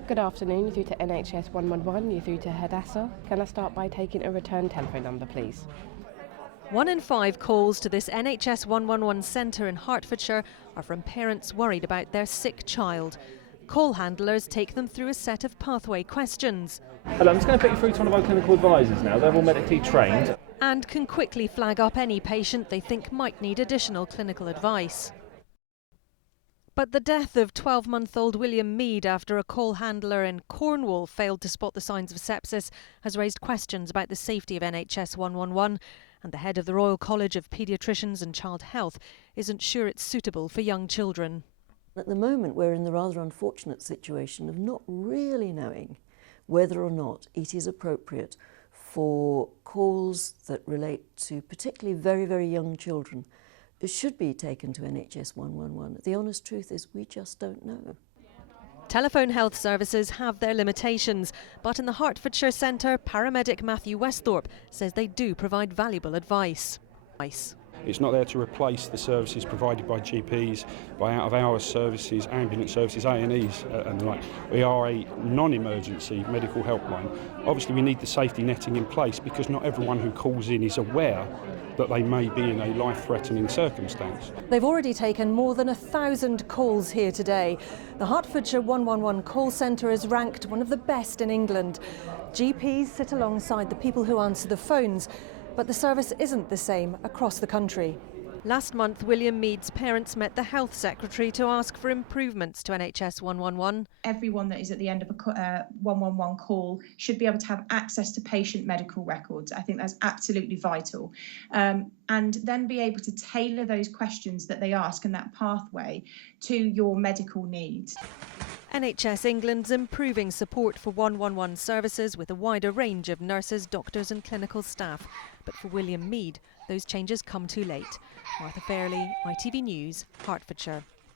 Good afternoon, you're through to NHS111, you're through to Hadassah. Can I start by taking a return telephone number, please? 1 in 5 calls to this NHS111 centre in Hertfordshire are from parents worried about their sick child. Call handlers take them through a set of pathway questions. Hello, I'm just going to put you through to one of our clinical advisors now. They're all medically trained. And can quickly flag up any patient they think might need additional clinical advice. But the death of 12-month-old William Mead after a call handler in Cornwall failed to spot the signs of sepsis has raised questions about the safety of NHS 111, and the head of the Royal College of Paediatricians and Child Health isn't sure it's suitable for young children. At the moment we're in the rather unfortunate situation of not really knowing whether or not it is appropriate for calls that relate to particularly very, very young children should be taken to NHS 111. The honest truth is we just don't know. Telephone health services have their limitations, but in the Hertfordshire Centre, paramedic Mat Westhorpe says they do provide valuable advice. It's not there to replace the services provided by GPs, by out-of-hours services, ambulance services, A&Es and the like. We are a non-emergency medical helpline. Obviously we need the safety netting in place because not everyone who calls in is aware that they may be in a life-threatening circumstance. They've already taken more than 1,000 calls here today. The Hertfordshire 111 call centre is ranked one of the best in England. GPs sit alongside the people who answer the phones, but the service isn't the same across the country. Last month, William Mead's parents met the Health Secretary to ask for improvements to NHS 111. Everyone that is at the end of a 111 call should be able to have access to patient medical records. I think that's absolutely vital. And then be able to tailor those questions that they ask and that pathway to your medical needs. NHS England's improving support for 111 services with a wider range of nurses, doctors and clinical staff. But for William Mead, those changes come too late. Martha Fairley, ITV News, Hertfordshire.